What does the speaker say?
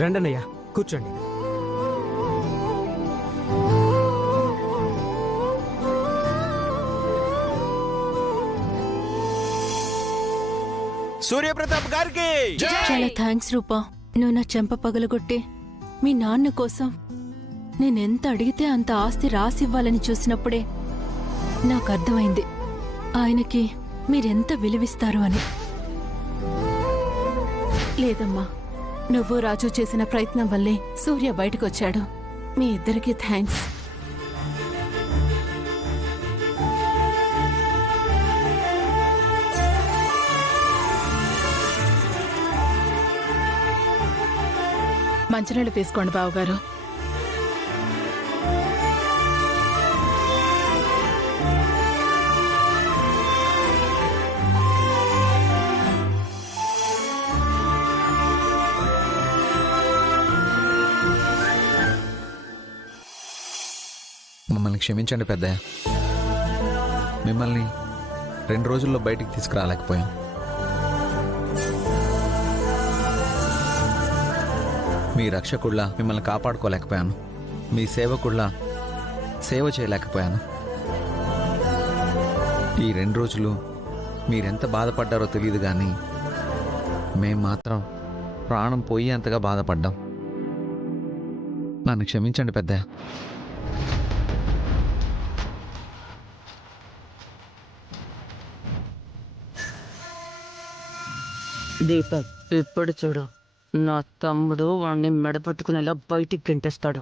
రండన్నయ్య, కూర్చోండి. సూర్యప్రతాప్ గారికి చాలా థ్యాంక్స్ రూపా. నువ్వు నా చెంప పగలగొట్టి మీ నాన్న కోసం నేనెంత అడిగితే అంత ఆస్తి రాసివ్వాలని చూసినప్పుడే నాకు అర్థమైంది ఆయనకి మీరెంత విలువిస్తారు అని. లేదమ్మా, నువ్వు రాజు చేసిన ప్రయత్నం వల్లే సూర్య బయటకొచ్చాడు. మీ ఇద్దరికీ థ్యాంక్స్. మంచినీళ్ళు తీసుకోండి బావగారు. మమ్మల్ని క్షమించండి పెద్దయ్య. మిమ్మల్ని 2 రోజుల్లో బయటికి తీసుకురాలేకపోయాం. మీ రక్షకుళ్ళ మిమ్మల్ని కాపాడుకోలేకపోయాను. మీ సేవకుళ్ళ సేవ చేయలేకపోయాను. ఈ 2 రోజులు మీరెంత బాధపడ్డారో తెలియదు, కానీ మేం మాత్రం ప్రాణం పోయేంతగా బాధపడ్డాం. నన్ను క్షమించండి పెద్దయ్య. దీపక్, ఇప్పుడు చూడు, నా తమ్ముడు వాడిని మెడపట్టుకునేలా బయటికి గెంటేస్తాడు.